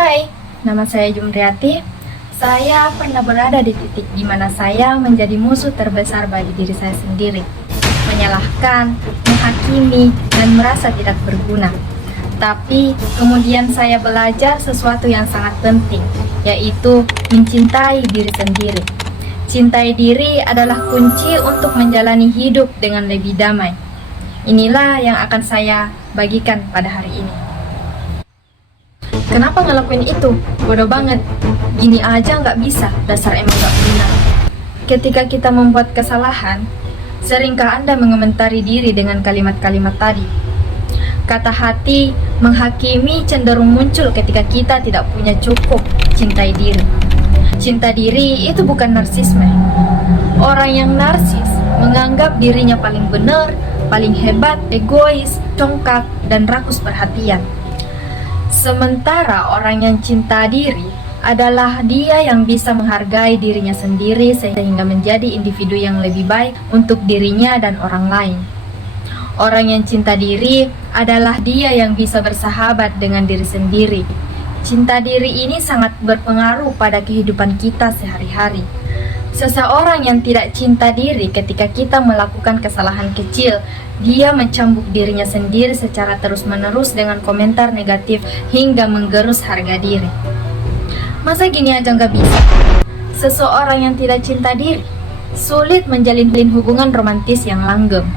Hai, nama saya Jumriati. Saya pernah berada di titik di mana saya menjadi musuh terbesar bagi diri saya sendiri. Menyalahkan, menghakimi, dan merasa tidak berguna. Tapi kemudian saya belajar sesuatu yang sangat penting, yaitu mencintai diri sendiri. Cintai diri adalah kunci untuk menjalani hidup dengan lebih damai. Inilah yang akan saya bagikan pada hari ini. Kenapa ngelakuin itu? Bodoh banget. Gini aja nggak bisa, dasar emang nggak benar. Ketika kita membuat kesalahan, seringkah Anda mengomentari diri dengan kalimat-kalimat tadi? Kata hati menghakimi cenderung muncul ketika kita tidak punya cukup cintai diri. Cinta diri itu bukan narsisme. Orang yang narsis menganggap dirinya paling benar, paling hebat, egois, congkak, dan rakus perhatian. Sementara orang yang cinta diri adalah dia yang bisa menghargai dirinya sendiri sehingga menjadi individu yang lebih baik untuk dirinya dan orang lain. Orang yang cinta diri adalah dia yang bisa bersahabat dengan diri sendiri. Cinta diri ini sangat berpengaruh pada kehidupan kita sehari-hari. Seseorang yang tidak cinta diri ketika kita melakukan kesalahan kecil, dia mencambuk dirinya sendiri secara terus-menerus dengan komentar negatif hingga menggerus harga diri. Masa gini aja nggak bisa? Seseorang yang tidak cinta diri sulit menjalin hubungan romantis yang langgeng.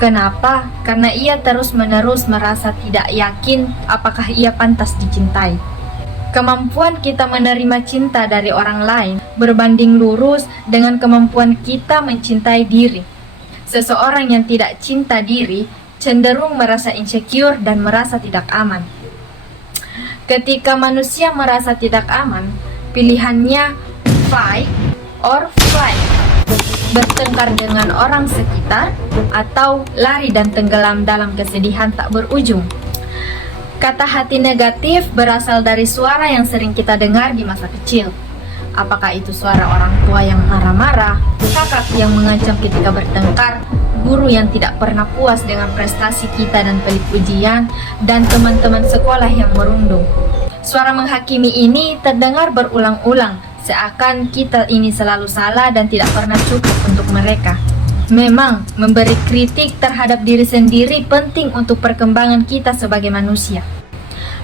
Kenapa? Karena ia terus-menerus merasa tidak yakin apakah ia pantas dicintai. Kemampuan kita menerima cinta dari orang lain berbanding lurus dengan kemampuan kita mencintai diri. Seseorang yang tidak cinta diri cenderung merasa insecure dan merasa tidak aman. Ketika manusia merasa tidak aman, pilihannya fight or flight. Bertengkar dengan orang sekitar atau lari dan tenggelam dalam kesedihan tak berujung. Kata hati negatif berasal dari suara yang sering kita dengar di masa kecil. Apakah itu suara orang tua yang marah-marah, kakak yang mengancam ketika bertengkar, guru yang tidak pernah puas dengan prestasi kita dan pelit ujian, dan teman-teman sekolah yang merundung. Suara menghakimi ini terdengar berulang-ulang, seakan kita ini selalu salah dan tidak pernah cukup untuk mereka. Memang, memberi kritik terhadap diri sendiri penting untuk perkembangan kita sebagai manusia.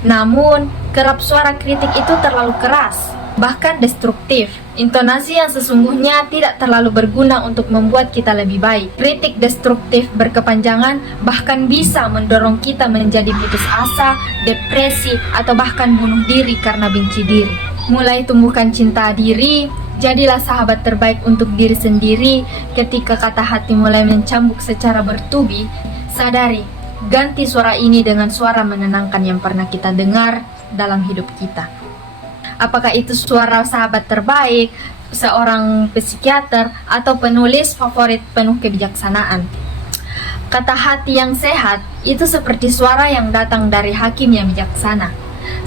Namun, kerap suara kritik itu terlalu keras, bahkan destruktif. Intonasi yang sesungguhnya tidak terlalu berguna untuk membuat kita lebih baik. Kritik destruktif berkepanjangan bahkan bisa mendorong kita menjadi putus asa, depresi, atau bahkan bunuh diri karena benci diri. Mulai tumbuhkan cinta diri, jadilah sahabat terbaik untuk diri sendiri. Ketika kata hati mulai mencambuk secara bertubi, sadari, ganti suara ini dengan suara menenangkan yang pernah kita dengar dalam hidup kita. Apakah itu suara sahabat terbaik, seorang psikiater, atau penulis favorit penuh kebijaksanaan? Kata hati yang sehat itu seperti suara yang datang dari hakim yang bijaksana.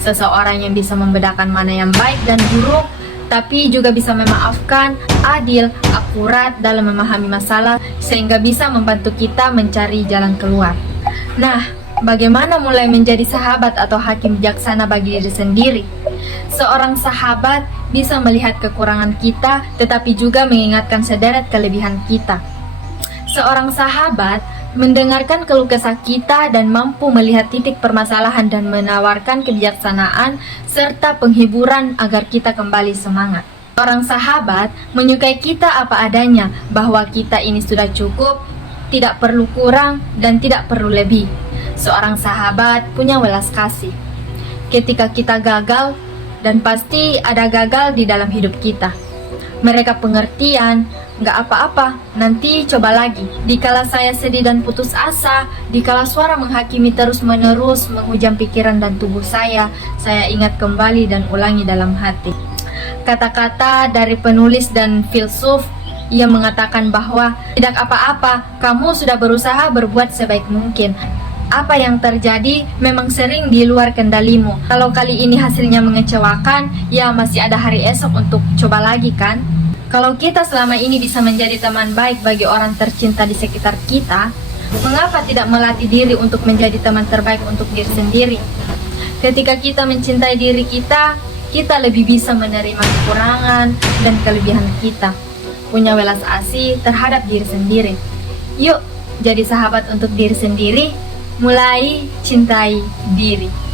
Seseorang yang bisa membedakan mana yang baik dan buruk, tapi juga bisa memaafkan, adil, akurat dalam memahami masalah, sehingga bisa membantu kita mencari jalan keluar. Nah, bagaimana mulai menjadi sahabat atau hakim bijaksana bagi diri sendiri? Seorang sahabat bisa melihat kekurangan kita, tetapi juga mengingatkan sederet kelebihan kita. Seorang sahabat mendengarkan keluh kesah kita dan mampu melihat titik permasalahan dan menawarkan kebijaksanaan serta penghiburan agar kita kembali semangat. Seorang sahabat menyukai kita apa adanya, bahwa kita ini sudah cukup, tidak perlu kurang, dan tidak perlu lebih. Seorang sahabat punya welas kasih. Ketika kita gagal, dan pasti ada gagal di dalam hidup kita, mereka pengertian, gak apa-apa, nanti coba lagi. Dikala saya sedih dan putus asa, dikala suara menghakimi terus-menerus menghujam pikiran dan tubuh saya ingat kembali dan ulangi dalam hati. Kata-kata dari penulis dan filsuf, ia mengatakan bahwa tidak apa-apa, kamu sudah berusaha berbuat sebaik mungkin. Apa yang terjadi memang sering di luar kendalimu. Kalau kali ini hasilnya mengecewakan, ya masih ada hari esok untuk coba lagi kan? Kalau kita selama ini bisa menjadi teman baik bagi orang tercinta di sekitar kita, mengapa tidak melatih diri untuk menjadi teman terbaik untuk diri sendiri? Ketika kita mencintai diri kita, kita lebih bisa menerima kekurangan dan kelebihan kita. Punya welas asih terhadap diri sendiri. Yuk, jadi sahabat untuk diri sendiri. Mulai cintai diri.